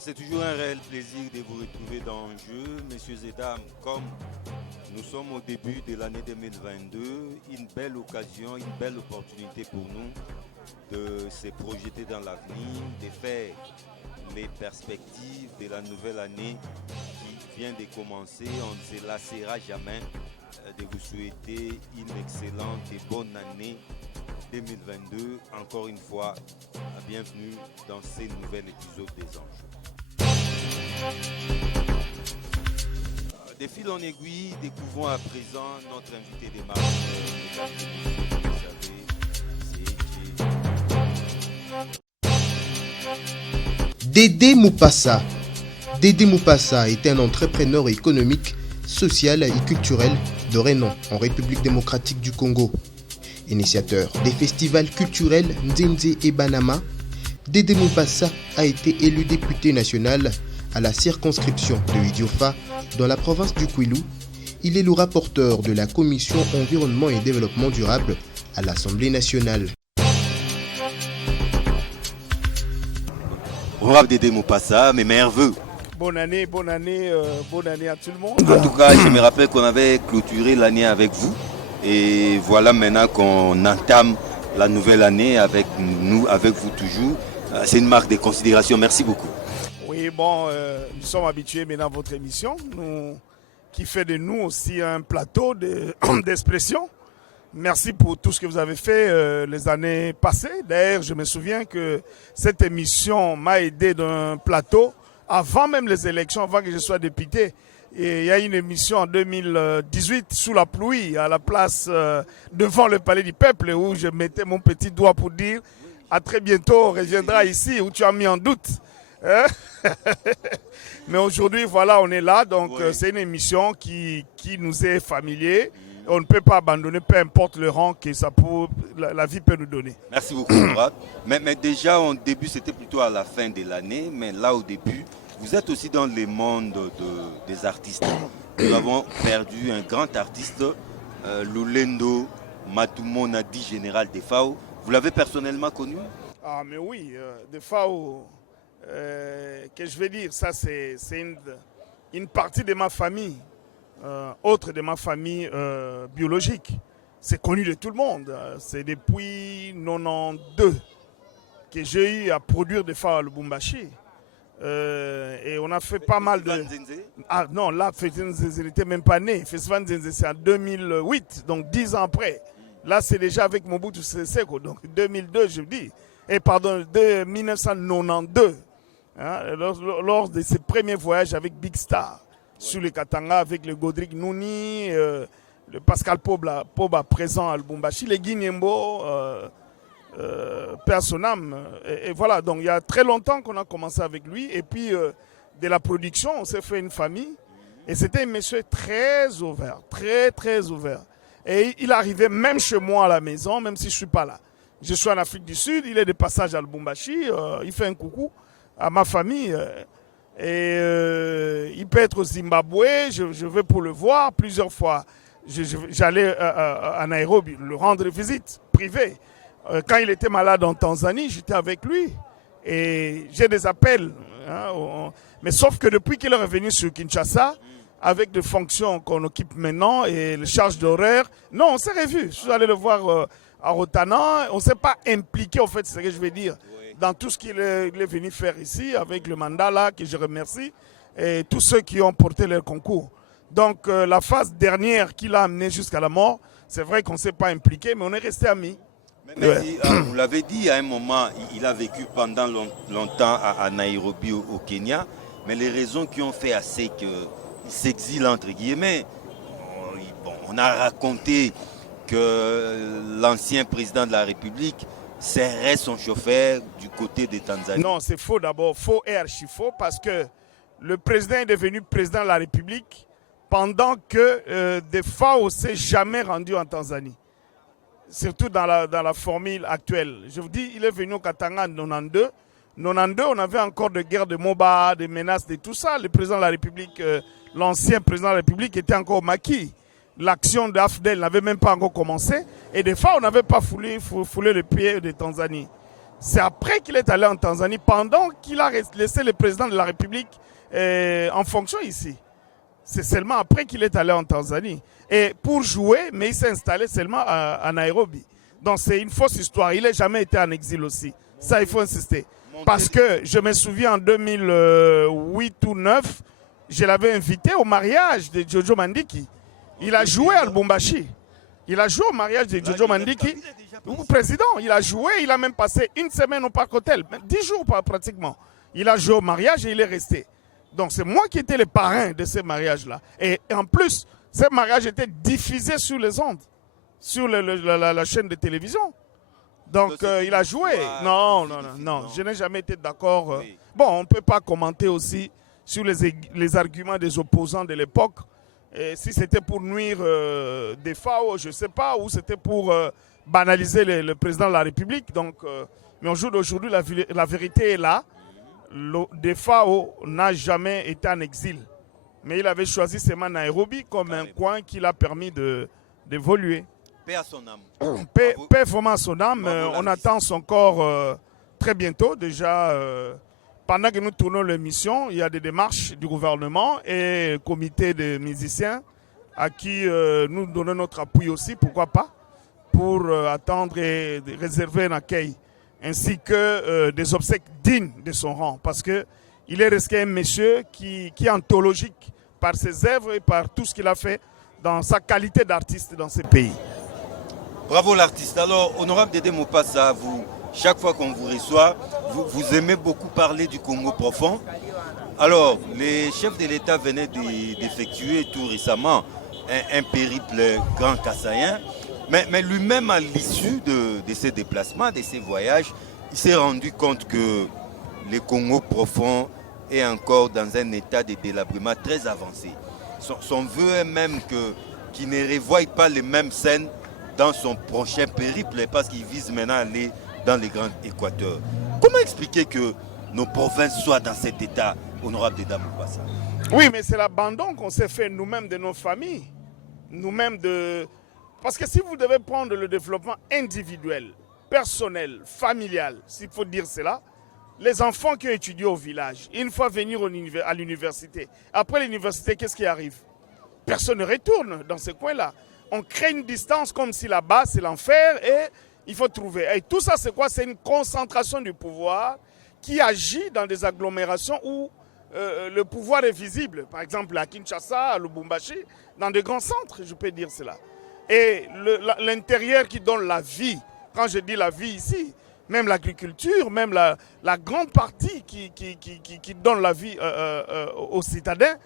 C'est toujours un réel plaisir de vous retrouver dans le jeu, messieurs et dames. Comme nous sommes au début de l'année 2022, une belle occasion, une belle opportunité pour nous de se projeter dans l'avenir, de faire les perspectives de la nouvelle année qui vient de commencer. On ne se lassera jamais de vous souhaiter une excellente et bonne année 2022. Encore une fois, bienvenue dans ce nouvel épisode des Enjeux. De fil en aiguille, découvrons à présent notre invité des marques. Dédé Moupassa. Dédé Moupassa est un entrepreneur économique, social et culturel de renom en République démocratique du Congo. Initiateur des festivals culturels Nzenze et Banama, Dédé Moupassa a été élu député national à la circonscription de Idiofa dans la province du Kwilu. Il est le rapporteur de la commission environnement et développement durable à l'Assemblée nationale. Honorable Dédé Moupassa, mes meilleurs vœux. Bonne année à tout le monde. En tout cas, je me rappelle qu'on avait clôturé l'année avec vous. Et voilà maintenant qu'on entame la nouvelle année avec nous, avec vous toujours. C'est une marque de considération. Merci beaucoup. Oui, bon, nous sommes habitués maintenant à votre émission, qui fait de nous aussi un plateau d'expression. Merci pour tout ce que vous avez fait les années passées. D'ailleurs, je me souviens que cette émission m'a aidé d'un plateau avant même les élections, avant que je sois député. Et il y a une émission en 2018 sous la pluie à la place devant le Palais du Peuple où je mettais mon petit doigt pour dire à très bientôt, on reviendra ici où tu as mis en doute. Hein? Mais aujourd'hui, voilà, on est là. Donc, oui. C'est une émission qui nous est familière. On ne peut pas abandonner, peu importe le rang que la vie peut nous donner. Merci beaucoup, Mourad. Mais déjà, au début, c'était plutôt à la fin de l'année. Mais là, au début, vous êtes aussi dans le monde des artistes. Nous avons perdu un grand artiste, Lolendo Matumo Nadi, général Defao. Vous l'avez personnellement connu? Ah, mais oui, Defao, que je vais dire, ça c'est une partie de ma famille, autre de ma famille biologique. C'est connu de tout le monde. C'est depuis 92 que j'ai eu à produire Defao à Lubumbashi. Et on a fait pas mal de... Ah non, là, Festival Nzenze n'était même pas né. Festival Nzenze, c'est en 2008, donc 10 ans après. Là, c'est déjà avec Mobutu Sese Seko, donc 2002, je dis. Et pardon, de 1992, hein, lors de ses premiers voyages avec Big Star, sur le Katanga, avec le Godric Nouni, le Pascal Poba présent à Lubumbashi, les Guinémbo, Personam. Et voilà, donc il y a très longtemps qu'on a commencé avec lui. Et puis, de la production, on s'est fait une famille. Et c'était un monsieur très ouvert, très, très ouvert. Et il arrivait même chez moi à la maison, même si je ne suis pas là. Je suis en Afrique du Sud, il est de passage à Lubumbashi, il fait un coucou à ma famille. Il peut être au Zimbabwe, je vais pour le voir plusieurs fois. J'allais à Nairobi le rendre visite privée. Quand il était malade en Tanzanie, j'étais avec lui. Et j'ai des appels. Hein, mais sauf que depuis qu'il est revenu sur Kinshasa, avec des fonctions qu'on occupe maintenant et les charges d'horaire, non, on s'est revu. Je suis allé le voir à Rotana. On ne s'est pas impliqué, en fait, c'est ce que je veux dire, dans tout ce qu'il est venu faire ici, avec le mandat là, que je remercie, et tous ceux qui ont porté leur concours. Donc, la phase dernière qui l'a amené jusqu'à la mort, c'est vrai qu'on ne s'est pas impliqué, mais on est resté amis. Mais vous l'avez dit, à un moment, il a vécu pendant longtemps à Nairobi, au Kenya, mais les raisons qui ont fait assez qu'il s'exile, entre guillemets, on a raconté que l'ancien président de la République serait son chauffeur du côté de Tanzanie. Non, c'est faux d'abord, faux et archi faux, parce que le président est devenu président de la République pendant que Defao ne s'est jamais rendu en Tanzanie. Surtout dans la formule actuelle. Je vous dis, il est venu au Katanga en 92 92, on avait encore de guerre de MOBA, des menaces, de tout ça. Le président de la République, l'ancien président de la République était encore au maquis. L'action d'Afdel n'avait même pas encore commencé. Et des fois, on n'avait pas foulé le pied de Tanzanie. C'est après qu'il est allé en Tanzanie, pendant qu'il a laissé le président de la République en fonction ici. C'est seulement après qu'il est allé en Tanzanie. Et pour jouer, mais il s'est installé seulement à Nairobi. Donc c'est une fausse histoire. Il n'a jamais été en exil aussi. Ça, il faut insister. Parce que je me souviens en 2008 ou 2009, je l'avais invité au mariage de Jojo Mandiki. Il a joué à Lubumbashi. Il a joué au mariage de Jojo Mandiki. Président, il a joué, il a même passé une semaine au Parc Hôtel, 10 jours pratiquement. Il a joué au mariage et il est resté. Donc c'est moi qui étais le parrain de ce mariage-là. Et en plus, ce mariage était diffusé sur les ondes, sur la chaîne de télévision. Donc il a joué. Non, je n'ai jamais été d'accord. Oui. Bon, on ne peut pas commenter aussi sur les arguments des opposants de l'époque. Si c'était pour nuire des FAO, je ne sais pas, ou c'était pour banaliser le président de la République. Donc, mais au jour d'aujourd'hui, la vérité est là. Des FAO n'a jamais été en exil. Mais il avait choisi seulement Nairobi comme un coin qui l'a permis d'évoluer. Paix à son âme. Paix vraiment à son âme. On attend son corps très bientôt. Déjà, pendant que nous tournons l'émission, il y a des démarches du gouvernement et le comité de musiciens à qui nous donnons notre appui aussi, pourquoi pas, pour attendre et réserver un accueil, ainsi que des obsèques dignes de son rang. Parce qu'il est resté un monsieur qui est anthologique par ses œuvres et par tout ce qu'il a fait dans sa qualité d'artiste dans ce pays. Bravo l'artiste. Alors, honorable Dédé Mopassa, vous, chaque fois qu'on vous reçoit, vous aimez beaucoup parler du Congo profond. Alors, les chefs de l'État venaient d'effectuer tout récemment un périple grand kassaïen. Mais lui-même, à l'issue de ces déplacements, de ces voyages, il s'est rendu compte que le Congo profond est encore dans un état de délabrement très avancé. Son vœu est même qu'il ne revoie pas les mêmes scènes dans son prochain périple, parce qu'il vise maintenant à aller dans les grands équateurs. Comment expliquer que nos provinces soient dans cet état, honorable Dédé Mopassa? Oui, mais c'est l'abandon qu'on s'est fait nous-mêmes de nos familles. Nous-mêmes Parce que si vous devez prendre le développement individuel, personnel, familial, s'il faut dire cela, les enfants qui ont étudié au village, une fois venir à l'université, après l'université, qu'est-ce qui arrive? Personne ne retourne dans ce coin-là. On crée une distance comme si là-bas, c'est l'enfer et il faut trouver. Et tout ça, c'est quoi? C'est une concentration du pouvoir qui agit dans des agglomérations où le pouvoir est visible. Par exemple, à Kinshasa, à Lubumbashi, dans des grands centres, je peux dire cela. Et l'intérieur qui donne la vie, quand je dis la vie ici, même l'agriculture, même la grande partie qui donne la vie aux citadins,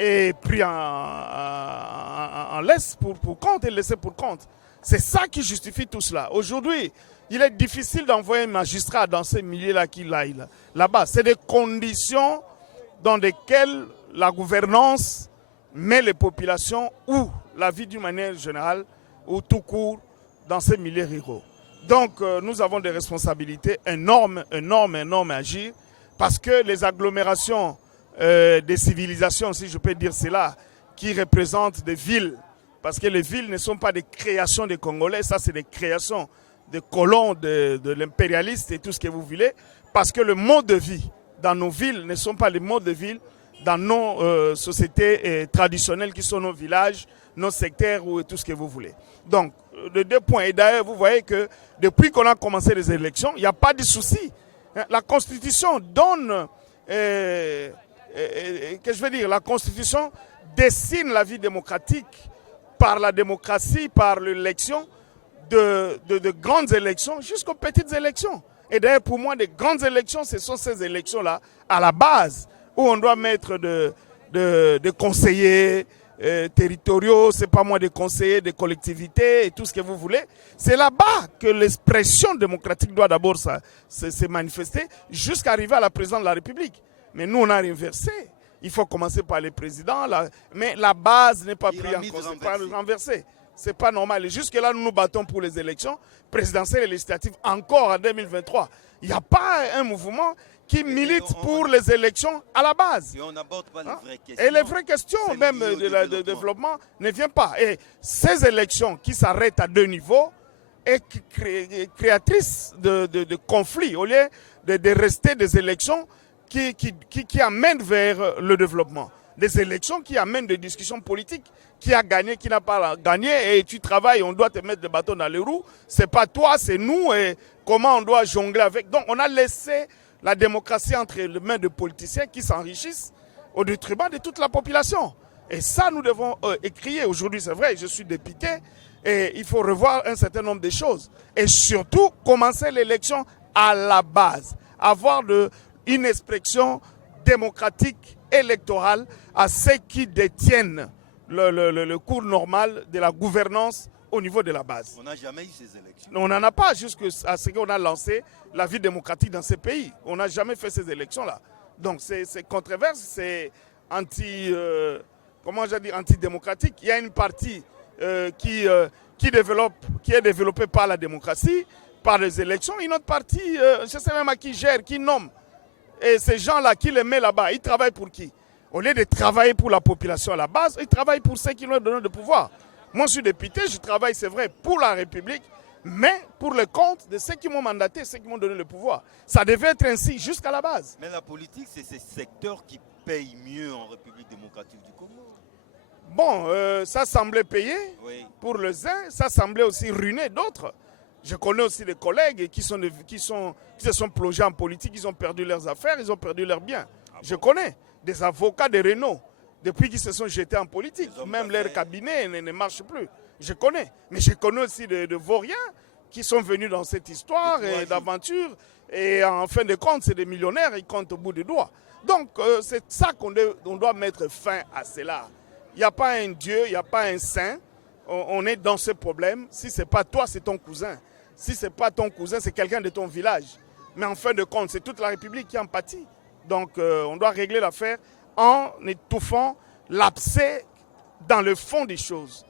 est pris en laisse pour compte et laissé pour compte. C'est ça qui justifie tout cela. Aujourd'hui, il est difficile d'envoyer un magistrat dans ces milieux-là qu'il aille là-bas. C'est des conditions dans lesquelles la gouvernance met les populations ou la vie d'une manière générale ou tout court dans ces milieux ruraux. Donc nous avons des responsabilités énormes à agir parce que les agglomérations des civilisations, si je peux dire cela, qui représentent des villes, parce que les villes ne sont pas des créations des Congolais, ça c'est des créations des colons, de l'impérialiste et tout ce que vous voulez, parce que le mode de vie dans nos villes ne sont pas les modes de vie dans nos sociétés traditionnelles qui sont nos villages, nos secteurs ou tout ce que vous voulez. Donc, de 2 points. Et d'ailleurs, vous voyez que depuis qu'on a commencé les élections, il n'y a pas de souci. La Constitution donne, la Constitution dessine la vie démocratique par la démocratie, par l'élection, de grandes élections jusqu'aux petites élections. Et d'ailleurs, pour moi, des grandes élections, ce sont ces élections-là, à la base, où on doit mettre des conseillers territoriaux, c'est pas moi des conseillers, des collectivités et tout ce que vous voulez. C'est là-bas que l'expression démocratique doit d'abord se manifester jusqu'à arriver à la présidence de la République. Mais nous, on a inversé. Il faut commencer par les présidents, mais la base n'est pas prise en compte, c'est pas renversé. C'est pas normal. Et jusque-là, nous nous battons pour les élections présidentielles et législatives encore en 2023. Il n'y a pas un mouvement qui milite pour les élections à la base. Et on n'aborde pas les vraies questions. Et les vraies questions, même de développement, ne viennent pas. Et ces élections qui s'arrêtent à 2 niveaux est créatrice de conflits, au lieu de rester des élections qui amènent vers le développement. Des élections qui amènent des discussions politiques. Qui a gagné, qui n'a pas gagné, et tu travailles, on doit te mettre le bâton dans les roues. C'est pas toi, c'est nous, et comment on doit jongler avec. Donc on a laissé la démocratie entre les mains de politiciens qui s'enrichissent au détriment de toute la population. Et ça, nous devons écrier. Aujourd'hui, c'est vrai, je suis député, et il faut revoir un certain nombre de choses. Et surtout, commencer l'élection à la base. Avoir une expression démocratique, électorale, à ceux qui détiennent le cours normal de la gouvernance au niveau de la base. On n'a jamais eu ces élections. On n'en a pas jusqu'à ce qu'on a lancé la vie démocratique dans ces pays. On n'a jamais fait ces élections-là. Donc c'est controverse, c'est antidémocratique. Il y a une partie qui est développée par la démocratie, par les élections. Une autre partie, je ne sais même à qui gère, qui nomme. Et ces gens-là, qui les met là-bas, ils travaillent pour qui? Au lieu de travailler pour la population à la base, ils travaillent pour ceux qui leur donnent le pouvoir. Moi, je suis député, je travaille, c'est vrai, pour la République, mais pour le compte de ceux qui m'ont mandaté, ceux qui m'ont donné le pouvoir. Ça devait être ainsi jusqu'à la base. Mais la politique, c'est ces secteurs qui payent mieux en République démocratique du Congo. Bon, ça semblait payer pour les uns, ça semblait aussi ruiner d'autres. Je connais aussi des collègues qui se sont plongés en politique, ils ont perdu leurs affaires, ils ont perdu leurs biens. Je connais des avocats de Renault, depuis qu'ils se sont jetés en politique. Même leur cabinet ne marche plus. Je connais. Mais je connais aussi de Vauriens qui sont venus dans cette histoire d'aventure. Et en fin de compte, c'est des millionnaires, ils comptent au bout des doigts. Donc, c'est ça qu'on doit mettre fin à cela. Il n'y a pas un Dieu, il n'y a pas un saint. On est dans ce problème. Si ce n'est pas toi, c'est ton cousin. Si ce n'est pas ton cousin, c'est quelqu'un de ton village. Mais en fin de compte, c'est toute la République qui en pâtit. Donc, on doit régler l'affaire en étouffant l'abcès dans le fond des choses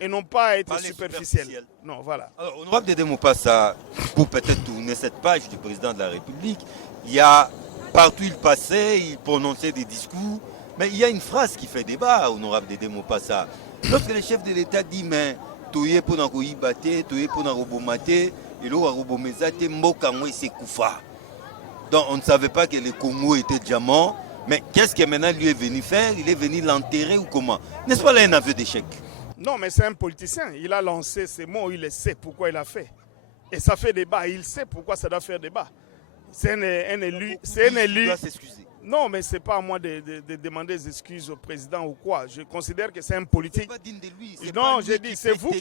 et non pas être superficiel. Non, voilà. Alors, honorable Dédé Mopassa, pour peut-être tourner cette page du président de la République, il y a, partout il passait, il prononçait des discours, mais il y a une phrase qui fait débat, honorable Dédé Mopassa. Lorsque le chef de l'État dit, mais toye pour na koyibate, toye pour na robomate, et l'eau a robomezate, mboka c'est koufa. Donc on ne savait pas que le Congo était diamant, mais qu'est-ce que maintenant lui est venu faire? Il est venu l'enterrer ou comment? N'est-ce pas là un aveu d'échec? Non, mais c'est un politicien. Il a lancé ces mots, il sait pourquoi il a fait. Et ça fait débat, il sait pourquoi ça doit faire débat. C'est un élu. Il doit s'excuser. Non, mais ce n'est pas à moi de demander des excuses au président ou quoi. Je considère que c'est un politique. C'est pas digne de lui. Non, j'ai dit, c'est vous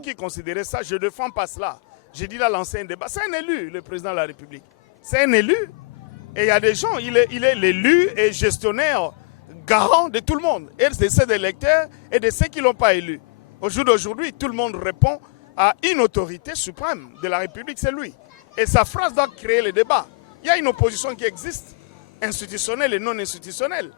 qui considérez ça. Je ne défends pas cela. J'ai dit, il a lancé un débat. C'est un élu, le président de la République. C'est un élu. Et il y a des gens, il est l'élu et gestionnaire, garant de tout le monde. Et de ses électeurs et de ceux qui ne l'ont pas élu. Au jour d'aujourd'hui, tout le monde répond à une autorité suprême de la République, c'est lui. Et sa phrase doit créer le débat. Il y a une opposition qui existe, institutionnelle et non institutionnelle.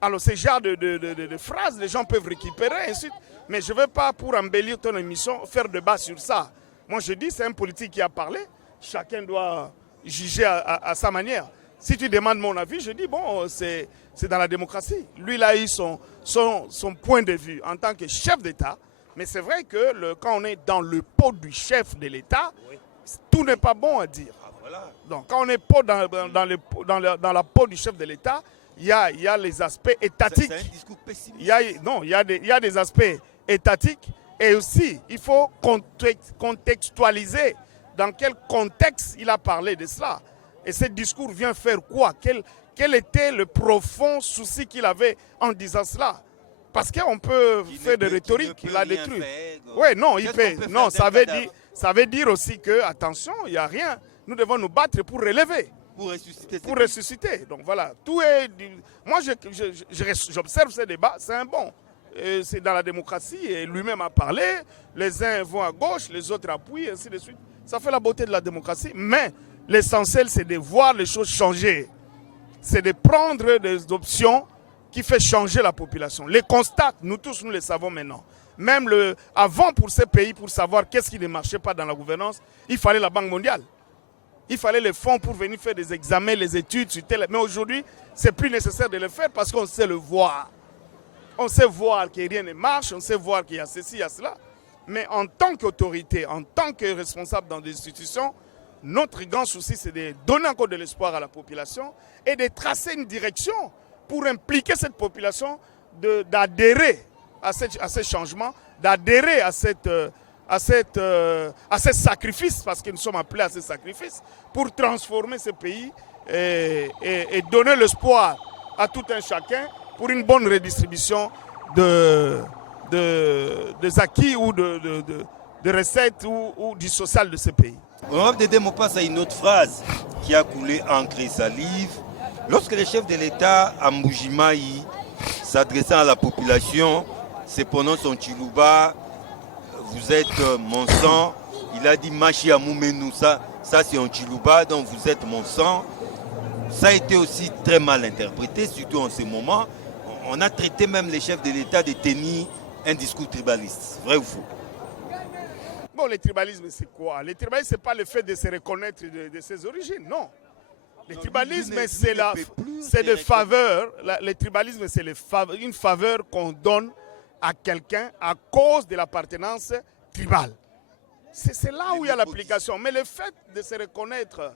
Alors, ce genre de phrases, les gens peuvent récupérer, ainsi. Mais je ne veux pas, pour embellir ton émission, faire débat sur ça. Moi, je dis, c'est un politique qui a parlé. Chacun doit juger à sa manière. Si tu demandes mon avis, je dis, bon, c'est dans la démocratie. Lui, il a eu son point de vue en tant que chef d'État. Mais c'est vrai que quand on est dans le pot du chef de l'État, tout n'est pas bon à dire. Donc, quand on est dans la peau du chef de l'État, il y a les aspects étatiques. C'est un discours pessimiste. Il y a des aspects étatiques. Et aussi, il faut contextualiser dans quel contexte il a parlé de cela. Et ce discours vient faire quoi? Quel était le profond souci qu'il avait en disant cela? Parce qu'on peut faire des rhétoriques, il a détruit. Oui, non, ça veut dire aussi que, attention, il n'y a rien. Nous devons nous battre pour relever. Pour ressusciter. Pour ressusciter. Donc voilà, tout est... Moi, j'observe ces débats, c'est un bon. C'est dans la démocratie, et lui-même a parlé. Les uns vont à gauche, les autres appuient, et ainsi de suite. Ça fait la beauté de la démocratie, mais l'essentiel, c'est de voir les choses changer. C'est de prendre des options qui font changer la population. Les constats, nous tous, nous les savons maintenant. Même avant, pour ces pays, pour savoir qu'est-ce qui ne marchait pas dans la gouvernance, il fallait la Banque mondiale. Il fallait les fonds pour venir faire des examens, les études sur tel. Mais aujourd'hui, c'est plus nécessaire de le faire parce qu'on sait le voir. On sait voir que rien ne marche, on sait voir qu'il y a ceci, il y a cela. Mais en tant qu'autorité, en tant que responsable dans des institutions, notre grand souci, c'est de donner encore de l'espoir à la population et de tracer une direction pour impliquer cette population d'adhérer à ces changements, d'adhérer à ces sacrifices, parce que nous sommes appelés à ces sacrifices, pour transformer ce pays et donner l'espoir à tout un chacun pour une bonne redistribution des acquis ou de recettes ou du social de ce pays. Honorable Dédé Mopassa a une autre phrase qui a coulé encre et salive. Lorsque le chef de l'État, à Mbujimayi, s'adressant à la population, se prononce en Chiluba, vous êtes mon sang, il a dit Machi Amoumenu, ça c'est en Chiluba, donc vous êtes mon sang. Ça a été aussi très mal interprété, surtout en ce moment. On a traité même les chefs de l'État de tenir un discours tribaliste. Vrai ou faux? Bon, le tribalisme, c'est quoi? Le tribalisme, ce n'est pas le fait de se reconnaître de ses origines, non. Le tribalisme, c'est des faveurs. Le tribalisme, c'est une faveur qu'on donne à quelqu'un à cause de l'appartenance tribale. C'est là où il y a l'application. Mais le fait de se reconnaître,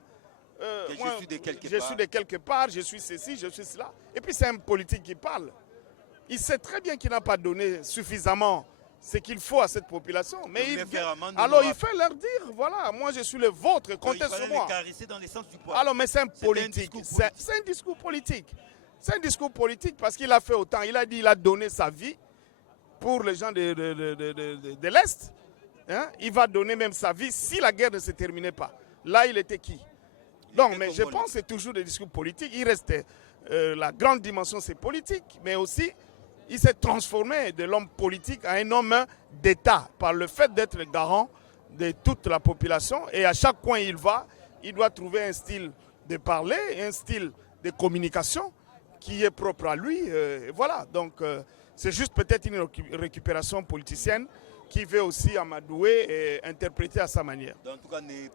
moi, je suis de quelque part, je suis ceci, je suis cela. Et puis c'est un politique qui parle. Il sait très bien qu'il n'a pas donné suffisamment ce qu'il faut à cette population. Mais alors il fait leur dire, voilà, moi je suis le vôtre, comptez sur moi. Alors mais c'est un politique, c'est un discours politique. C'est un discours politique parce qu'il a fait autant. Il a dit, il a donné sa vie pour les gens de l'Est. Hein? Il va donner même sa vie si la guerre ne se terminait pas. Là, il était qui? Donc, mais je pense que c'est toujours des discours politiques. Il restait la grande dimension, c'est politique, mais aussi il s'est transformé de l'homme politique à un homme d'État par le fait d'être le garant de toute la population. Et à chaque coin où il va, il doit trouver un style de parler, un style de communication qui est propre à lui. Voilà, donc c'est juste peut-être une récupération politicienne qui veut aussi amadouer et interpréter à sa manière.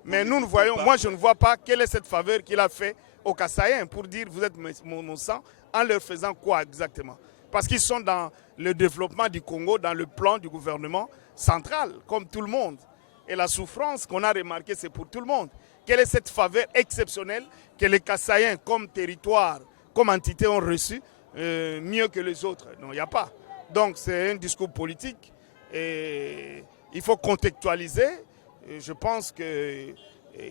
Mais nous, moi je ne vois pas quelle est cette faveur qu'il a fait aux Kassaïens pour dire vous êtes mon sang, en leur faisant quoi exactement? Parce qu'ils sont dans le développement du Congo, dans le plan du gouvernement central, comme tout le monde. Et la souffrance qu'on a remarquée, c'est pour tout le monde. Quelle est cette faveur exceptionnelle que les Kassaïens, comme territoire, comme entité, ont reçue mieux que les autres? Non, il n'y a pas. Donc c'est un discours politique et il faut contextualiser. Et je pense qu'il est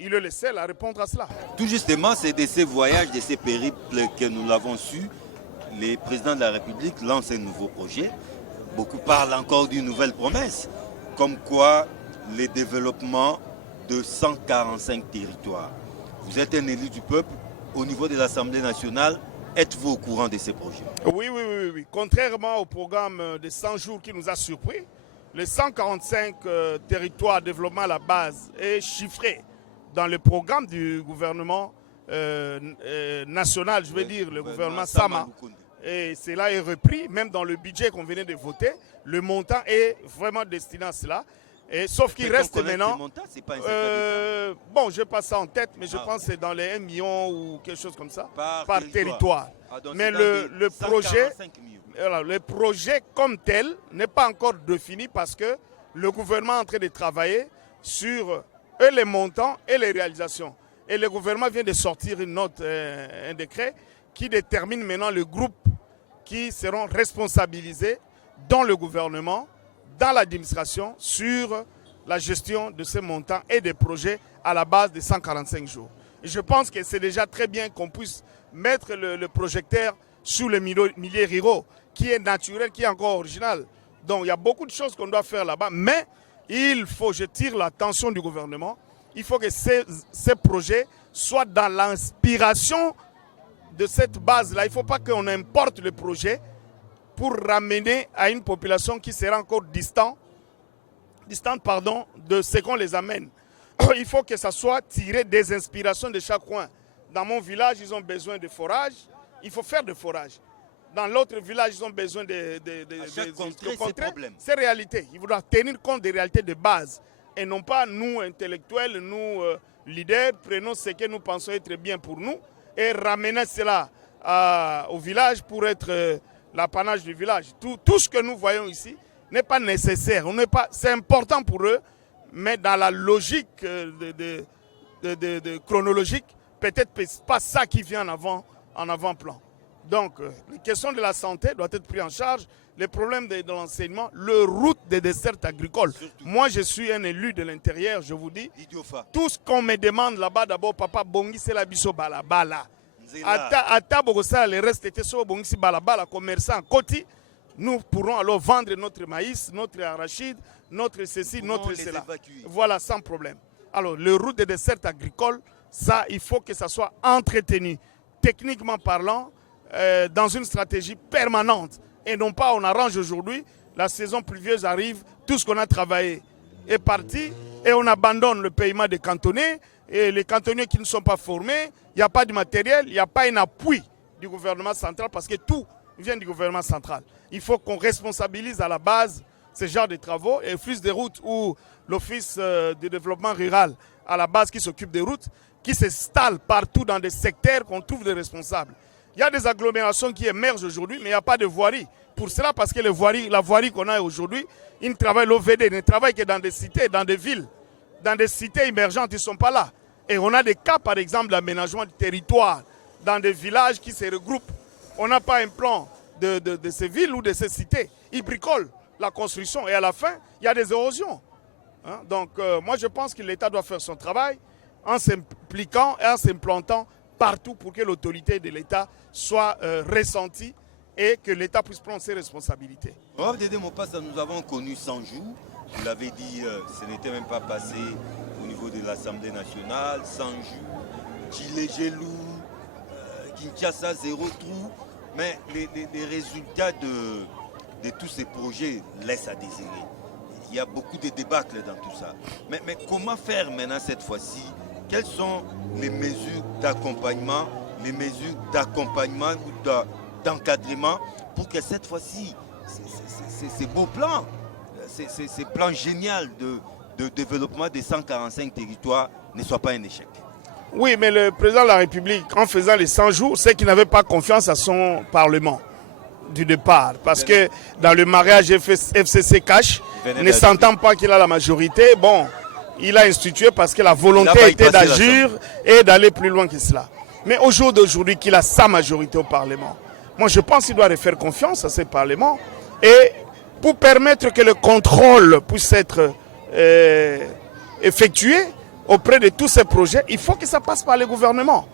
le seul à répondre à cela. Tout justement, c'est de ces voyages, de ces périples que nous l'avons su. Les présidents de la République lancent un nouveau projet. Beaucoup parlent encore d'une nouvelle promesse, comme quoi le développement de 145 territoires. Vous êtes un élu du peuple au niveau de l'Assemblée nationale. Êtes-vous au courant de ces projets? Oui. Contrairement au programme de 100 jours qui nous a surpris, les 145 territoires de développement à la base est chiffré dans le programme du gouvernement national, je veux dire, le gouvernement Sama. Et cela est repris, même dans le budget qu'on venait de voter. Le montant est vraiment destiné à cela. Et, sauf qu'il reste maintenant... bon, je passe ça en tête, mais je pense que c'est dans les 1 million ou quelque chose comme ça, par territoire. Mais le projet comme tel n'est pas encore défini parce que le gouvernement est en train de travailler sur les montants et les réalisations. Et le gouvernement vient de sortir une note, un décret, qui détermine maintenant le groupe qui seront responsabilisés dans le gouvernement, dans l'administration, sur la gestion de ces montants et des projets à la base des 145 jours. Et je pense que c'est déjà très bien qu'on puisse mettre le projecteur sur le milieu rural, qui est naturel, qui est encore original. Donc il y a beaucoup de choses qu'on doit faire là-bas, mais il faut, je tire l'attention du gouvernement, il faut que ces projets soient dans l'inspiration de cette base-là. Il ne faut pas qu'on importe le projet pour ramener à une population qui sera encore distante de ce qu'on les amène. Il faut que ça soit tiré des inspirations de chaque coin. Dans mon village, ils ont besoin de forage. Il faut faire de forage. Dans l'autre village, ils ont besoin de contrée, c'est réalité. Il faudra tenir compte des réalités de base Et non pas nous, intellectuels, nous, leaders, prenons ce que nous pensons être bien pour nous et ramenons cela au village pour être l'apanage du village. Tout ce que nous voyons ici n'est pas nécessaire. C'est important pour eux, mais dans la logique chronologique, peut-être pas ça qui vient en avant-plan. Donc, les questions de la santé doivent être prises en charge, les problèmes de l'enseignement, le route des dessertes agricoles. Surtout. Moi, je suis un élu de l'intérieur, je vous dis. Tout ce qu'on me demande là-bas, d'abord, papa, bongi, c'est la biso balabala. Ata Bogosa, le reste était sur bongi, balabala, commerçant, Koti. Nous pourrons alors vendre notre maïs, notre arachide, notre ceci, notre cela. Voilà, sans problème. Alors, le route des dessertes agricoles, ça, il faut que ça soit entretenu, techniquement parlant, dans une stratégie permanente. Et non pas on arrange aujourd'hui, la saison pluvieuse arrive, tout ce qu'on a travaillé est parti et on abandonne le paiement des cantonniers. Et les cantonniers qui ne sont pas formés, il n'y a pas de matériel, il n'y a pas un appui du gouvernement central parce que tout vient du gouvernement central. Il faut qu'on responsabilise à la base ce genre de travaux et l'office des routes ou l'office de développement rural à la base qui s'occupe des routes, qui s'installe partout dans des secteurs qu'on trouve des responsables. Il y a des agglomérations qui émergent aujourd'hui, mais il n'y a pas de voirie. Pour cela, parce que la voirie qu'on a aujourd'hui, ils ne travaillent l'OVD, ils ne travaillent que dans des cités, dans des villes. Dans des cités émergentes, ils ne sont pas là. Et on a des cas, par exemple, d'aménagement du territoire, dans des villages qui se regroupent. On n'a pas un plan de ces villes ou de ces cités. Ils bricolent la construction et à la fin, il y a des érosions. Hein? Donc, moi, je pense que l'État doit faire son travail en s'impliquant et en s'implantant partout pour que l'autorité de l'État soit ressentie et que l'État puisse prendre ses responsabilités. Au Dédé Mopassa, nous avons connu 100 jours. Vous l'avez dit, ce n'était même pas passé au niveau de l'Assemblée nationale. 100 jours, Djilé-Gelou, Kinshasa, 0 trou. Mais les résultats de tous ces projets laissent à désirer. Il y a beaucoup de débâcles dans tout ça. Mais comment faire maintenant cette fois-ci? Quelles sont les mesures d'accompagnement, ou d'encadrement pour que cette fois-ci, ces beaux plans, ces plans géniaux de développement des 145 territoires ne soient pas un échec? Oui, mais le président de la République, en faisant les 100 jours, c'est qu'il n'avait pas confiance à son Parlement du départ. Parce que dans le mariage FCC Cash, ne sentant pas qu'il a la majorité, bon, il a institué parce que la volonté était d'agir et d'aller plus loin que cela. Mais au jour d'aujourd'hui, qu'il a sa majorité au Parlement, moi je pense qu'il doit refaire confiance à ce Parlement et pour permettre que le contrôle puisse être effectué auprès de tous ces projets, il faut que ça passe par le gouvernement.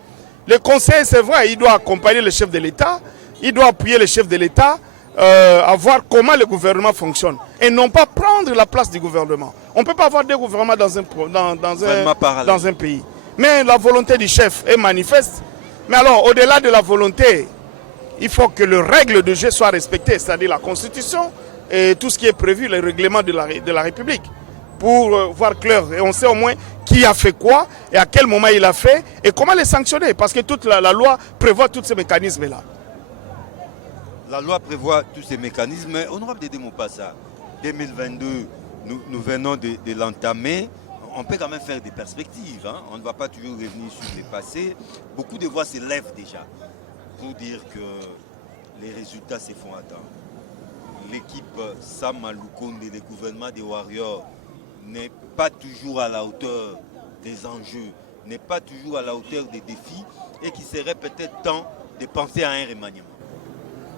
Le Conseil, c'est vrai, il doit accompagner le chef de l'État, il doit appuyer le chef de l'État à voir comment le gouvernement fonctionne et non pas prendre la place du gouvernement. On ne peut pas avoir deux gouvernements dans un pays. Mais la volonté du chef est manifeste. Mais alors, au-delà de la volonté, il faut que les règles de jeu soient respectées, c'est-à-dire la Constitution et tout ce qui est prévu, les règlements de la République, pour voir clair. Et on sait au moins qui a fait quoi et à quel moment il a fait et comment les sanctionner. Parce que toute la loi prévoit tous ces mécanismes-là. La loi prévoit tous ces mécanismes, mais honorable Dédé Mopassa, 2022, nous venons de l'entamer. On peut quand même faire des perspectives. Hein? On ne va pas toujours revenir sur le passé. Beaucoup de voix se lèvent déjà pour dire que les résultats se font attendre. L'équipe Sama Lukonde, le gouvernement des Warriors, n'est pas toujours à la hauteur des enjeux, n'est pas toujours à la hauteur des défis et qu'il serait peut-être temps de penser à un remaniement.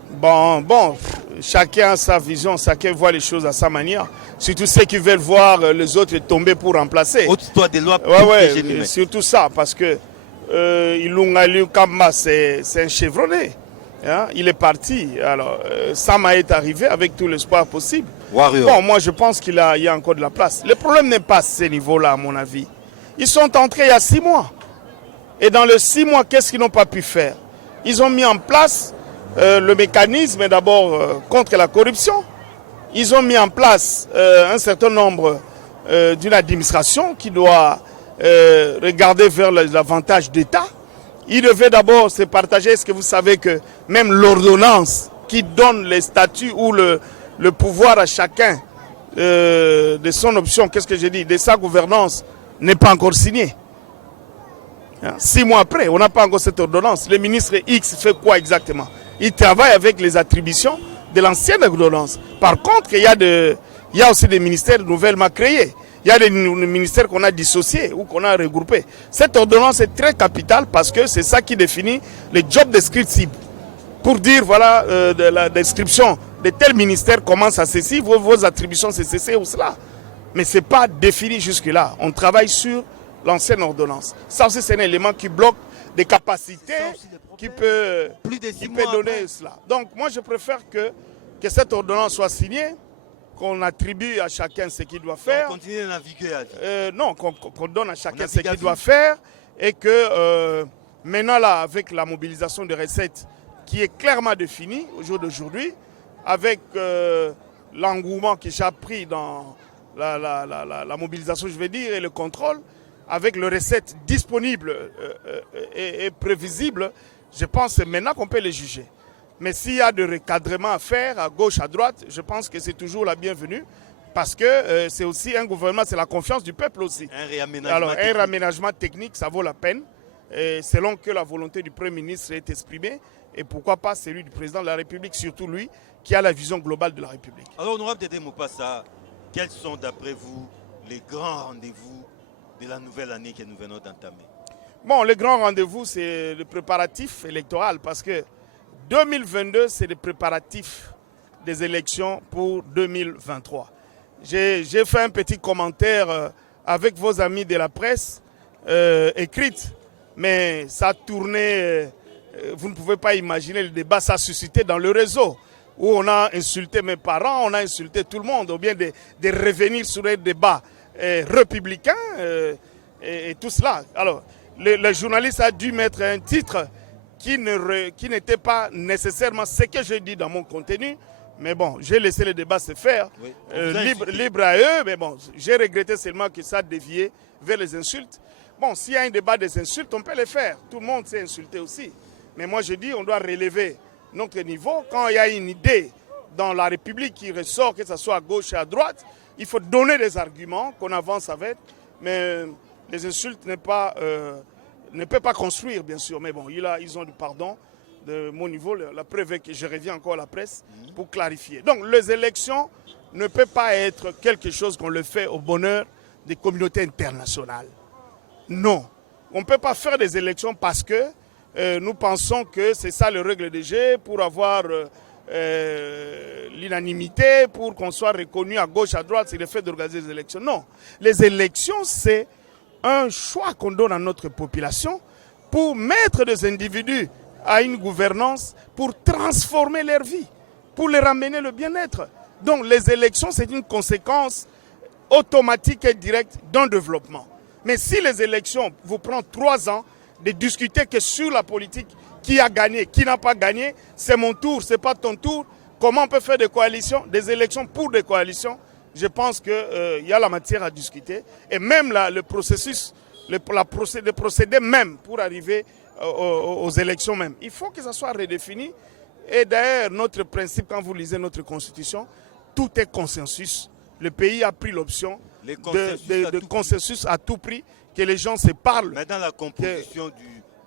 Bon, chacun a sa vision, chacun voit les choses à sa manière. Surtout ceux qui veulent voir les autres tomber pour remplacer. Au-dessus des lois surtout ça, parce que Ilunga Kamba, c'est un chevronné. Hein? Il est parti. Alors, Sama est arrivé avec tout l'espoir possible. Warrior. Bon, moi, je pense qu'il y a encore de la place. Le problème n'est pas à ce niveau-là, à mon avis. Ils sont entrés il y a 6 mois. Et dans les 6 mois, qu'est-ce qu'ils n'ont pas pu faire? Ils ont mis en place le mécanisme d'abord contre la corruption. Ils ont mis en place un certain nombre d'une administration qui doit regarder vers l'avantage d'État. Ils devaient d'abord se partager. Est-ce que vous savez que même l'ordonnance qui donne les statuts ou le pouvoir à chacun de son option, qu'est-ce que j'ai dit, de sa gouvernance n'est pas encore signée. 6 mois après, on n'a pas encore cette ordonnance. Le ministre X fait quoi exactement? Il travaille avec les attributions de l'ancienne ordonnance. Par contre, il y a aussi des ministères nouvellement créés. Il y a des ministères qu'on a dissociés ou qu'on a regroupés. Cette ordonnance est très capitale parce que c'est ça qui définit les job descriptifs. Pour dire, voilà, de la description de tel ministère commence à ceci, vos attributions c'est ceci ou cela. Mais ce n'est pas défini jusque-là. On travaille sur l'ancienne ordonnance. Ça aussi, c'est un élément qui bloque des capacités qui peut donner cela. Donc, moi, je préfère que cette ordonnance soit signée, qu'on attribue à chacun ce qu'il doit faire. Continuer à naviguer. Non, qu'on donne à chacun ce qu'il doit faire et que maintenant, là, avec la mobilisation des recettes qui est clairement définie au jour d'aujourd'hui, avec l'engouement qui s'est pris dans la mobilisation, je vais dire, et le contrôle, avec les recettes disponibles et prévisibles, je pense que c'est maintenant qu'on peut les juger. Mais s'il y a de recadrement à faire à gauche, à droite, je pense que c'est toujours la bienvenue. Parce que c'est aussi un gouvernement, c'est la confiance du peuple aussi. Un réaménagement technique, ça vaut la peine, selon que la volonté du Premier ministre est exprimée. Et pourquoi pas celui du président de la République, surtout lui, qui a la vision globale de la République. Alors, honorable Dédé Mopassa, quels sont d'après vous les grands rendez-vous de la nouvelle année que nous venons d'entamer? Bon, le grand rendez-vous, c'est le préparatif électoral parce que 2022, c'est le préparatif des élections pour 2023. J'ai fait un petit commentaire avec vos amis de la presse écrite, mais ça a tourné, vous ne pouvez pas imaginer le débat, ça a suscité dans le réseau, où on a insulté mes parents, on a insulté tout le monde, ou bien de revenir sur un débat républicain et tout cela. Alors, le journaliste a dû mettre un titre qui n'était pas nécessairement ce que je dis dans mon contenu, mais bon, j'ai laissé le débat se faire, oui, libre à eux, mais bon, j'ai regretté seulement que ça a dévié vers les insultes. Bon, s'il y a un débat des insultes, on peut le faire, tout le monde s'est insulté aussi. Mais moi je dis, on doit relever notre niveau. Quand il y a une idée dans la République qui ressort, que ce soit à gauche et à droite, il faut donner des arguments qu'on avance avec, mais les insultes ne peuvent pas construire, bien sûr. Mais bon, ils ont du pardon de mon niveau. La preuve est que je reviens encore à la presse pour clarifier. Donc, les élections ne peuvent pas être quelque chose qu'on le fait au bonheur des communautés internationales. Non. On ne peut pas faire des élections parce que nous pensons que c'est ça le règle des jeux pour avoir l'unanimité, pour qu'on soit reconnu à gauche, à droite, c'est le fait d'organiser des élections. Non. Les élections, c'est un choix qu'on donne à notre population pour mettre des individus à une gouvernance, pour transformer leur vie, pour les ramener le bien-être. Donc les élections, c'est une conséquence automatique et directe d'un développement. Mais si les élections vous prennent 3 ans de discuter que sur la politique, qui a gagné, qui n'a pas gagné, c'est mon tour, c'est pas ton tour, comment on peut faire des coalitions, des élections pour des coalitions, je pense qu'il y a la matière à discuter. Et même le processus, le procédé même pour arriver aux élections même. Il faut que ça soit redéfini. Et d'ailleurs, notre principe, quand vous lisez notre constitution, tout est consensus. Le pays a pris l'option de consensus à tout prix, que les gens se parlent. Mais dans la composition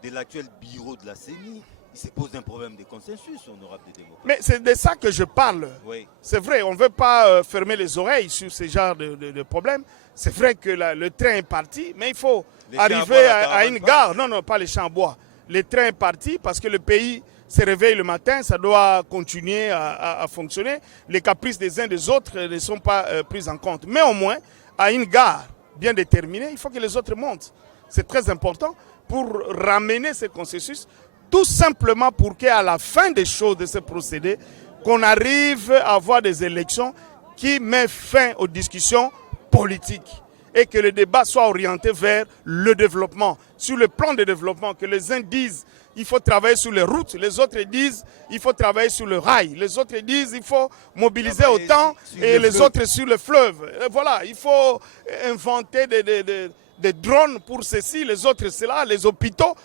de l'actuel bureau de la CENI, il se pose un problème de consensus, honorable Dédé Mopassa. Mais c'est de ça que je parle. Oui. C'est vrai, on ne veut pas fermer les oreilles sur ce genre de problème. C'est vrai que le train est parti, mais il faut arriver à une gare. Non, pas les champs à bois. Le train est parti parce que le pays se réveille le matin, ça doit continuer à fonctionner. Les caprices des uns des autres ne sont pas pris en compte. Mais au moins, à une gare bien déterminée, il faut que les autres montent. C'est très important pour ramener ce consensus, tout simplement pour qu'à la fin des choses de ce procédé, qu'on arrive à avoir des élections qui mettent fin aux discussions politiques et que le débat soit orienté vers le développement. Sur le plan de développement, que les uns disent il faut travailler sur les routes, les autres disent il faut travailler sur le rail, les autres disent il faut mobiliser autant et les autres sur le fleuve. Et voilà, il faut inventer des drones pour ceci, les autres cela, les hôpitaux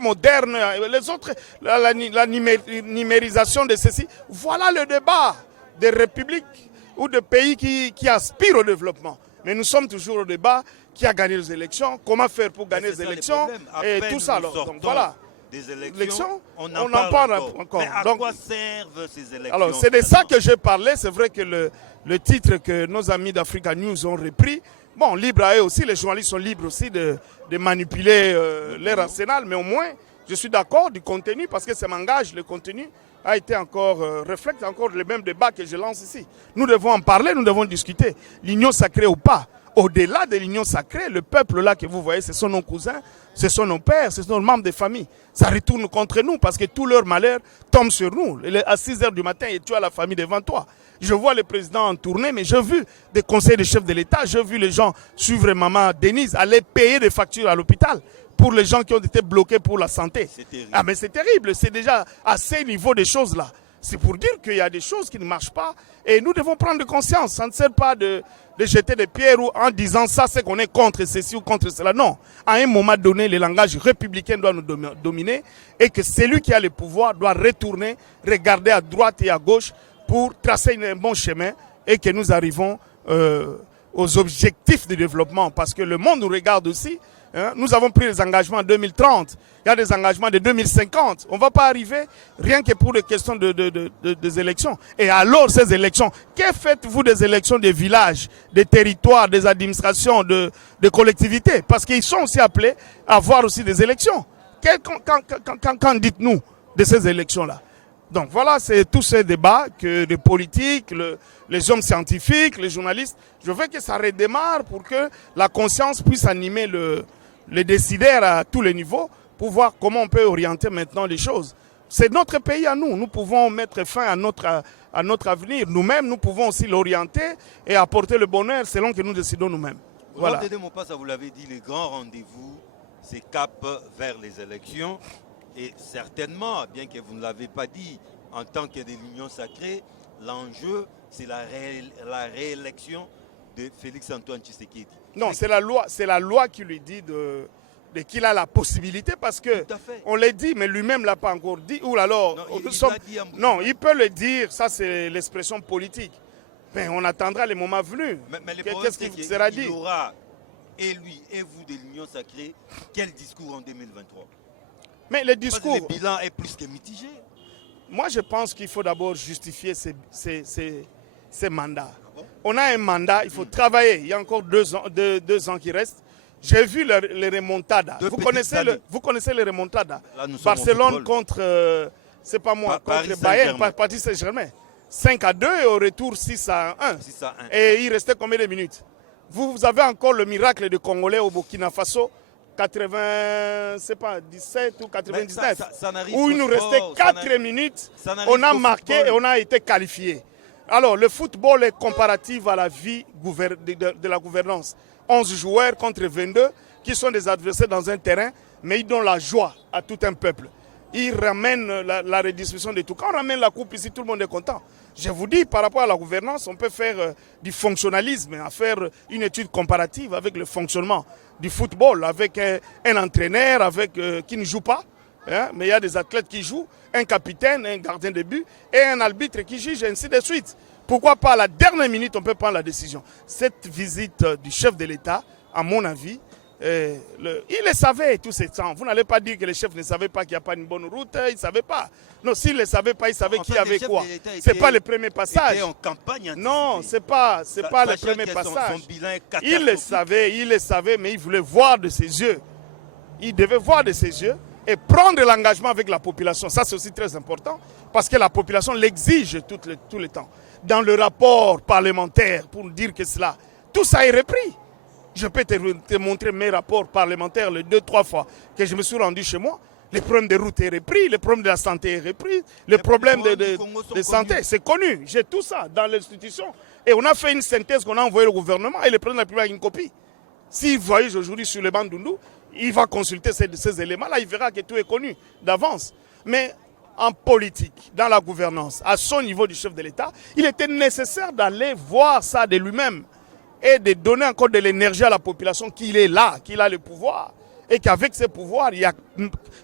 modernes, les autres la numérisation de ceci. Voilà le débat des républiques ou de pays qui aspirent au développement. Mais nous sommes toujours au débat qui a gagné les élections, comment faire pour gagner les élections, et tout ça. Alors, donc voilà. Des élections, on en parle encore. Mais à quoi servent ces élections? Alors, c'est de ça que j'ai parlé. C'est vrai que le titre que nos amis d'Africa News ont repris, bon, libre à eux aussi, les journalistes sont libres aussi de manipuler leur arsenal, mais au moins, je suis d'accord du contenu, parce que ça m'engage, le contenu a été encore, reflète encore le même débat que je lance ici. Nous devons en parler, nous devons discuter. L'union sacrée ou pas. Au-delà de l'union sacrée, le peuple là que vous voyez, ce sont nos cousins, ce sont nos pères, ce sont nos membres de famille. Ça retourne contre nous parce que tout leur malheur tombe sur nous. À 6 h du matin, tu as la famille devant toi. Je vois le président en tournée, mais j'ai vu des conseils de chefs de l'État, j'ai vu les gens suivre maman Denise, aller payer des factures à l'hôpital pour les gens qui ont été bloqués pour la santé. Ah mais c'est terrible, c'est déjà à ces niveaux de choses-là. C'est pour dire qu'il y a des choses qui ne marchent pas et nous devons prendre conscience. Ça ne sert pas de jeter des pierres ou en disant ça, c'est qu'on est contre ceci ou contre cela. Non, à un moment donné, le langage républicain doit nous dominer et que celui qui a le pouvoir doit retourner, regarder à droite et à gauche pour tracer un bon chemin et que nous arrivons aux objectifs de développement. Parce que le monde nous regarde aussi. Hein, nous avons pris des engagements en 2030, il y a des engagements de 2050. On ne va pas arriver rien que pour les questions des élections. Et alors ces élections, que faites-vous des élections des villages, des territoires, des administrations, des collectivités? Parce qu'ils sont aussi appelés à avoir aussi des élections. Qu'en dites-nous de ces élections-là? Donc voilà, c'est tous ces débats que les politiques, les hommes scientifiques, les journalistes, je veux que ça redémarre pour que la conscience puisse animer les décideurs à tous les niveaux pour voir comment on peut orienter maintenant les choses. C'est notre pays à nous. Nous pouvons mettre fin à notre avenir. Nous-mêmes, nous pouvons aussi l'orienter et apporter le bonheur selon que nous décidons nous-mêmes. Voilà. Vous l'avez dit, les grands rendez-vous, c'est cap vers les élections. Et certainement, bien que vous ne l'avez pas dit, en tant que de l'Union sacrée, l'enjeu, c'est la réélection de Félix-Antoine Tshisekedi. Non, c'est la loi qui lui dit qu'il a la possibilité, parce que on l'a dit, mais lui-même ne l'a pas encore dit. Ou alors, non, il peut le dire, ça c'est l'expression politique. Mais on attendra les moments venus. Qu'est-ce qui sera dit? Il aura, et lui et vous de l'Union sacrée, quel discours en 2023? Mais le discours... Le bilan est plus que mitigé. Moi, je pense qu'il faut d'abord justifier ces mandats. Ah bon? On a un mandat, il faut travailler. Il y a encore 2 ans qui restent. J'ai vu les remontadas. Vous connaissez les remontadas? Barcelone contre, c'est pas moi, contre Bayern, Paris Saint-Germain. 5-2 et au retour 6-1. Et il restait combien de minutes? Vous avez encore le miracle de Congolais au Burkina Faso, 97 ou 99, où il nous restait 4 minutes, on a marqué et on a été qualifié. Alors, le football est comparatif à la vie de la gouvernance. 11 joueurs contre 22 qui sont des adversaires dans un terrain, mais ils donnent la joie à tout un peuple. Ils ramènent la redistribution de tout. Quand on ramène la coupe ici, tout le monde est content. Je vous dis, par rapport à la gouvernance, on peut faire du fonctionnalisme, à faire une étude comparative avec le fonctionnement du football, avec un entraîneur qui ne joue pas, hein, mais il y a des athlètes qui jouent, un capitaine, un gardien de but et un arbitre qui juge, ainsi de suite. Pourquoi pas à la dernière minute, on peut prendre la décision? Cette visite du chef de l'État, à mon avis, il le savait tout ce temps. Vous n'allez pas dire que le chef ne savait pas qu'il n'y a pas une bonne route, il ne savait pas. Non, s'il ne le savait pas, il savait qui avait quoi. Ce n'est pas le premier passage. Non, ce n'est pas le premier passage. Il le savait, mais il voulait voir de ses yeux. Il devait voir de ses yeux et prendre l'engagement avec la population. Ça, c'est aussi très important parce que la population l'exige tout le temps. Dans le rapport parlementaire, pour dire que cela, tout ça est repris. Je peux te montrer mes rapports parlementaires les 2-3 fois que je me suis rendu chez moi. Les problèmes de route est repris, les problèmes de la santé est repris, les problèmes de santé, c'est connu. J'ai tout ça dans l'institution. Et on a fait une synthèse qu'on a envoyée au gouvernement et le président de la République a une copie. S'il voyage aujourd'hui sur le Bandundu, il va consulter ces éléments-là, il verra que tout est connu d'avance. Mais en politique, dans la gouvernance, à son niveau du chef de l'État, il était nécessaire d'aller voir ça de lui-même et de donner encore de l'énergie à la population qu'il est là, qu'il a le pouvoir. Et qu'avec ce pouvoir, il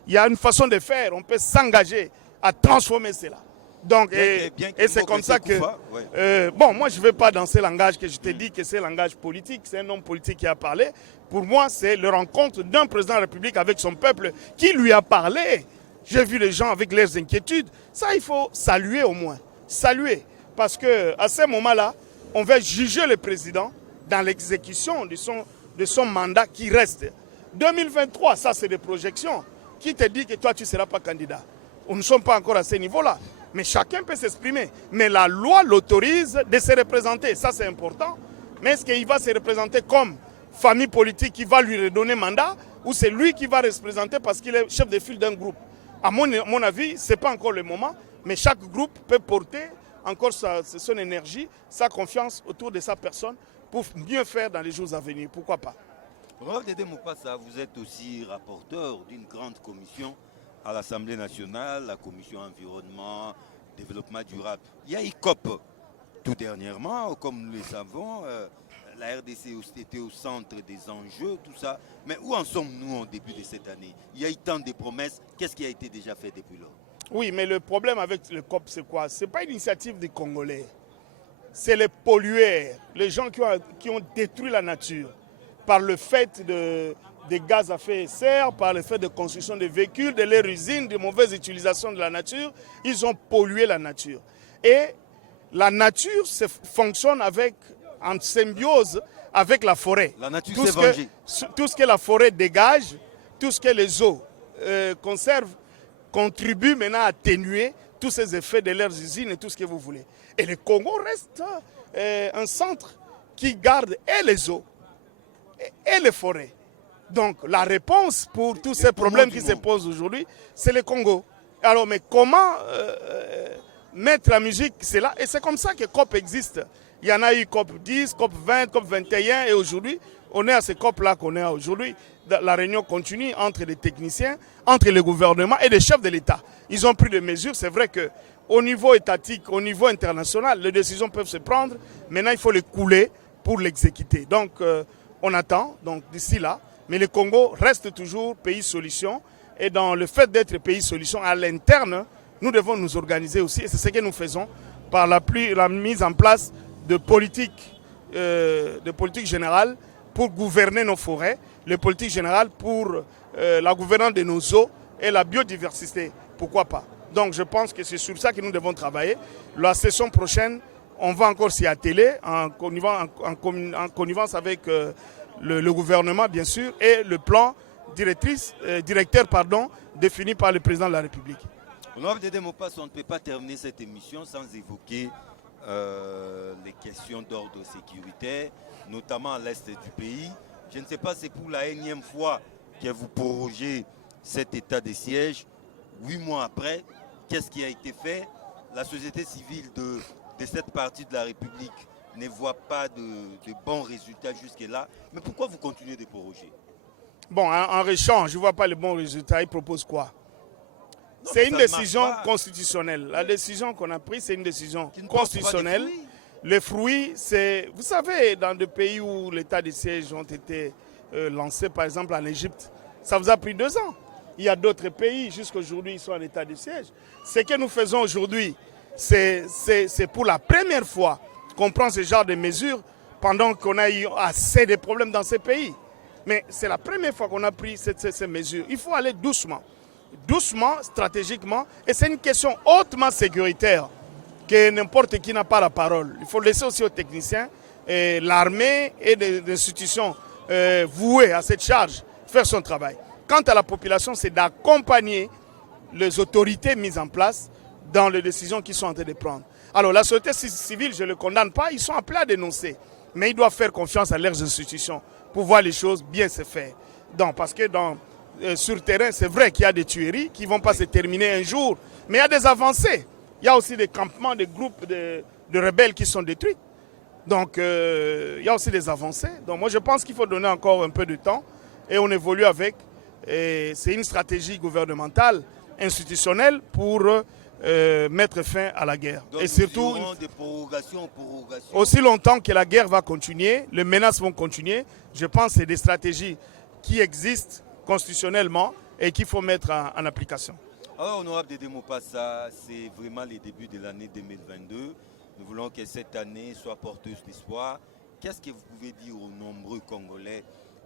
y a une façon de faire, on peut s'engager à transformer cela. Donc, et c'est comme ça que... bon, moi, je ne vais pas dans ce langage que je t'ai dit, que c'est un langage politique, c'est un homme politique qui a parlé. Pour moi, c'est la rencontre d'un président de la République avec son peuple qui lui a parlé. J'ai vu les gens avec leurs inquiétudes. Ça, il faut saluer au moins. Saluer. Parce qu'à ce moment-là, on va juger le président dans l'exécution de son mandat qui reste. 2023, ça, c'est des projections. Qui te dit que toi, tu ne seras pas candidat? Nous ne sommes pas encore à ce niveau-là. Mais chacun peut s'exprimer. Mais la loi l'autorise de se représenter. Ça, c'est important. Mais est-ce qu'il va se représenter comme famille politique qui va lui redonner mandat ou c'est lui qui va représenter parce qu'il est chef de file d'un groupe? À mon avis, ce n'est pas encore le moment. Mais chaque groupe peut porter encore son énergie, sa confiance autour de sa personne pour mieux faire dans les jours à venir. Pourquoi pas? Honorable Dédé Mopassa, vous êtes aussi rapporteur d'une grande commission à l'Assemblée nationale, la commission environnement, développement durable. Il y a ICOP tout dernièrement, comme nous le savons, la RDC était au centre des enjeux, tout ça. Mais où en sommes-nous en début de cette année? Il y a eu tant de promesses, qu'est-ce qui a été déjà fait depuis lors? Oui, mais le problème avec le COP, c'est quoi? Ce n'est pas une initiative des Congolais. C'est les pollueurs, les gens qui ont détruit la nature par le fait des gaz à effet de serre, par le fait de construction de véhicules, de leur usine, de mauvaise utilisation de la nature. Ils ont pollué la nature. Et la nature fonctionne en symbiose avec la forêt. La nature s'est vengée. Tout ce que la forêt dégage, tout ce que les eaux conservent, contribue maintenant à atténuer tous ces effets de leurs usines et tout ce que vous voulez. Et le Congo reste un centre qui garde et les eaux et les forêts. Donc la réponse pour tous ces problèmes qui se posent aujourd'hui, c'est le Congo. Alors mais comment mettre la musique, c'est là. Et c'est comme ça que COP existe. Il y en a eu COP 10, COP 20, COP 21 et aujourd'hui, on est à ce COP-là qu'on est aujourd'hui. La réunion continue entre les techniciens, entre le gouvernement et les chefs de l'État. Ils ont pris des mesures. C'est vrai qu'au niveau étatique, au niveau international, les décisions peuvent se prendre. Maintenant, il faut les couler pour l'exécuter. Donc, on attend d'ici là. Mais le Congo reste toujours pays solution. Et dans le fait d'être pays solution à l'interne, nous devons nous organiser aussi. Et c'est ce que nous faisons par la mise en place de politique générale pour gouverner nos forêts, les politiques générales pour la gouvernance de nos eaux et la biodiversité. Pourquoi pas? Donc je pense que c'est sur ça que nous devons travailler. La session prochaine, on va encore s'y atteler en connivence avec le gouvernement, bien sûr, et le plan directeur défini par le président de la République. Honorable Dédé Mopassa, on ne peut pas terminer cette émission sans évoquer les questions d'ordre sécuritaire, notamment à l'est du pays. Je ne sais pas, c'est pour la énième fois que vous prorogez cet état de siège. 8 mois après, qu'est-ce qui a été fait? La société civile de cette partie de la République ne voit pas de bons résultats jusque-là. Mais pourquoi vous continuez de proroger? Bon, en réchange, je ne vois pas les bons résultats. Ils proposent quoi? C'est une décision constitutionnelle. La décision qu'on a prise, c'est une décision constitutionnelle. Les fruits, c'est... Vous savez, dans des pays où l'état de siège ont été lancés, par exemple en Égypte, ça vous a pris 2 ans. Il y a d'autres pays, jusqu'à aujourd'hui, ils sont en état de siège. Ce que nous faisons aujourd'hui, c'est pour la première fois qu'on prend ce genre de mesures pendant qu'on a eu assez de problèmes dans ces pays. Mais c'est la première fois qu'on a pris ces mesures. Il faut aller doucement. Doucement, stratégiquement, et c'est une question hautement sécuritaire que n'importe qui n'a pas la parole. Il faut laisser aussi aux techniciens, l'armée et les institutions vouées à cette charge faire son travail. Quant à la population, c'est d'accompagner les autorités mises en place dans les décisions qu'ils sont en train de prendre. Alors la société civile, je ne le condamne pas, ils sont appelés à dénoncer, mais ils doivent faire confiance à leurs institutions pour voir les choses bien se faire. Donc, parce que sur le terrain, c'est vrai qu'il y a des tueries qui ne vont pas se terminer un jour, mais il y a des avancées. Il y a aussi des campements, des groupes de rebelles qui sont détruits. Donc, il y a aussi des avancées. Donc, moi, je pense qu'il faut donner encore un peu de temps et on évolue avec. C'est une stratégie gouvernementale, institutionnelle pour mettre fin à la guerre. Donc, et surtout, des prorogations. Aussi longtemps que la guerre va continuer, les menaces vont continuer, je pense que c'est des stratégies qui existent constitutionnellement et qu'il faut mettre en application. Alors, honorable Dédé Mopassa, c'est vraiment les débuts de l'année 2022. Nous voulons que cette année soit porteuse d'espoir. Qu'est-ce que vous pouvez dire aux nombreux Congolais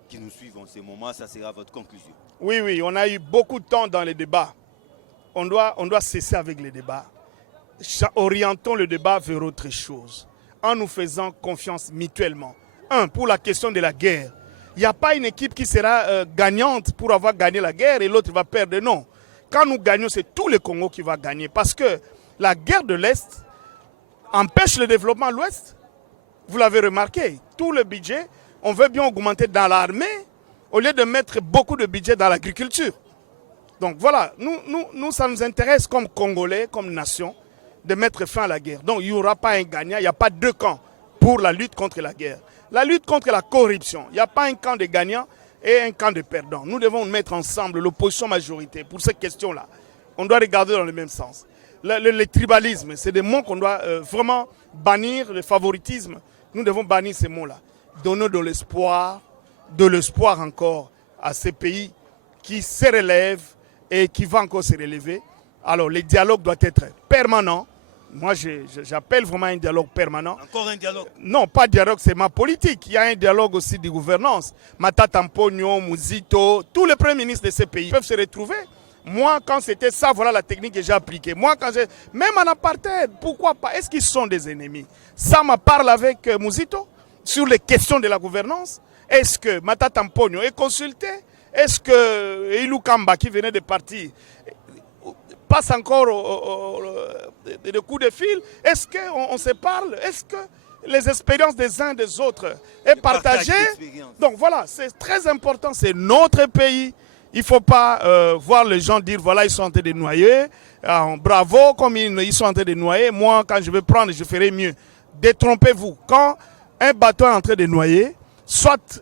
qui nous suivent en ce moment? Ça sera votre conclusion. Oui, on a eu beaucoup de temps dans les débats. On doit cesser avec les débats. Orientons le débat vers autre chose, en nous faisant confiance mutuellement. Pour la question de la guerre. Il n'y a pas une équipe qui sera gagnante pour avoir gagné la guerre et l'autre va perdre. Non. Quand nous gagnons, c'est tout le Congo qui va gagner. Parce que la guerre de l'Est empêche le développement à l'Ouest. Vous l'avez remarqué. Tout le budget, on veut bien augmenter dans l'armée au lieu de mettre beaucoup de budget dans l'agriculture. Donc voilà, nous, ça nous intéresse comme Congolais, comme nation, de mettre fin à la guerre. Donc il n'y aura pas un gagnant, il n'y a pas deux camps pour la lutte contre la guerre. La lutte contre la corruption, il n'y a pas un camp de gagnants et un camp de perdants. Nous devons nous mettre ensemble, l'opposition majorité, pour cette question-là. On doit regarder dans le même sens. Le tribalisme, c'est des mots qu'on doit vraiment bannir, le favoritisme. Nous devons bannir ces mots-là. Donner de l'espoir encore à ces pays qui se relèvent et qui vont encore se relever. Alors, le dialogue doit être permanent. Moi, j'appelle vraiment un dialogue permanent. Encore un dialogue? Non, pas dialogue, c'est ma politique. Il y a un dialogue aussi de gouvernance. Matata Mponyo, Muzito, tous les premiers ministres de ces pays peuvent se retrouver. Moi, quand c'était ça, voilà la technique que j'ai appliquée. Moi, même en apartheid, pourquoi pas? Est-ce qu'ils sont des ennemis? Ça me parle avec Muzito sur les questions de la gouvernance. Est-ce que Matata Mponyo est consulté? Est-ce que Ilou Kamba, qui venait de partir, passe encore des coups de fil? Est-ce qu'on se parle? Est-ce que les expériences des uns des autres est partagée? Donc voilà, c'est très important, c'est notre pays. Il ne faut pas voir les gens dire, voilà, ils sont en train de noyer. Bravo, comme ils sont en train de noyer. Moi, quand je vais prendre, je ferai mieux. Détrompez-vous. Quand un bateau est en train de noyer, soit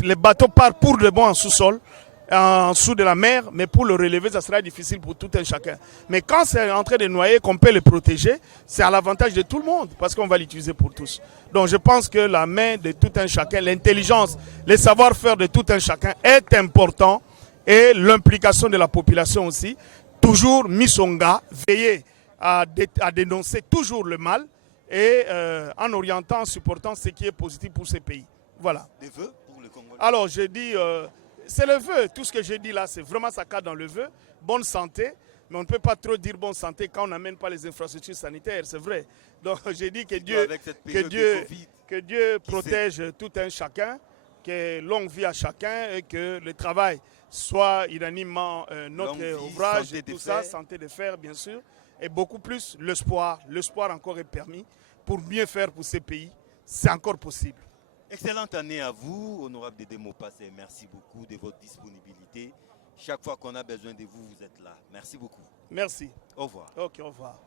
le bateau part pour de bon en sous-sol, en dessous de la mer, mais pour le relever, ça sera difficile pour tout un chacun. Mais quand c'est en train de noyer, qu'on peut le protéger, c'est à l'avantage de tout le monde, parce qu'on va l'utiliser pour tous. Donc je pense que la main de tout un chacun, l'intelligence, le savoir-faire de tout un chacun est important, et l'implication de la population aussi. Toujours misonga, veiller à dénoncer toujours le mal, et en orientant, en supportant ce qui est positif pour ces pays. Voilà. Des vœux pour le Congo? Alors je dis... c'est le vœu. Tout ce que j'ai dit là, c'est vraiment ça cadre dans le vœu. Bonne santé, mais on ne peut pas trop dire bonne santé quand on n'amène pas les infrastructures sanitaires, c'est vrai. Donc j'ai dit que Dieu protège tout un chacun, que longue vie à chacun et que le travail soit unanimement notre ouvrage et tout ça, santé de fer bien sûr, et beaucoup plus l'espoir. L'espoir encore est permis pour mieux faire pour ces pays. C'est encore possible. Excellente année à vous, honorable Dédé Mopassa. Merci beaucoup de votre disponibilité. Chaque fois qu'on a besoin de vous, vous êtes là. Merci beaucoup. Merci. Au revoir. Ok, au revoir.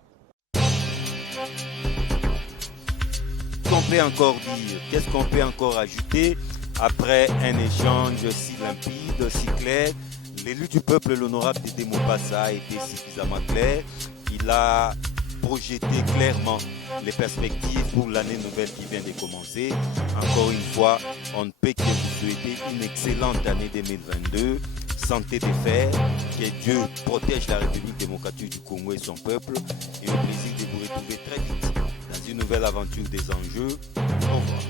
Qu'est-ce qu'on peut encore dire? Qu'est-ce qu'on peut encore ajouter après un échange si limpide, si clair? L'élu du peuple, l'honorable Dédé Mopassa, a été suffisamment clair. Il a projeté clairement les perspectives pour l'année nouvelle qui vient de commencer. Encore une fois, on ne peut que vous souhaiter une excellente année 2022. Santé de fer, que Dieu protège la République démocratique du Congo et son peuple. Et au plaisir de vous retrouver très vite dans une nouvelle aventure des enjeux. Au revoir.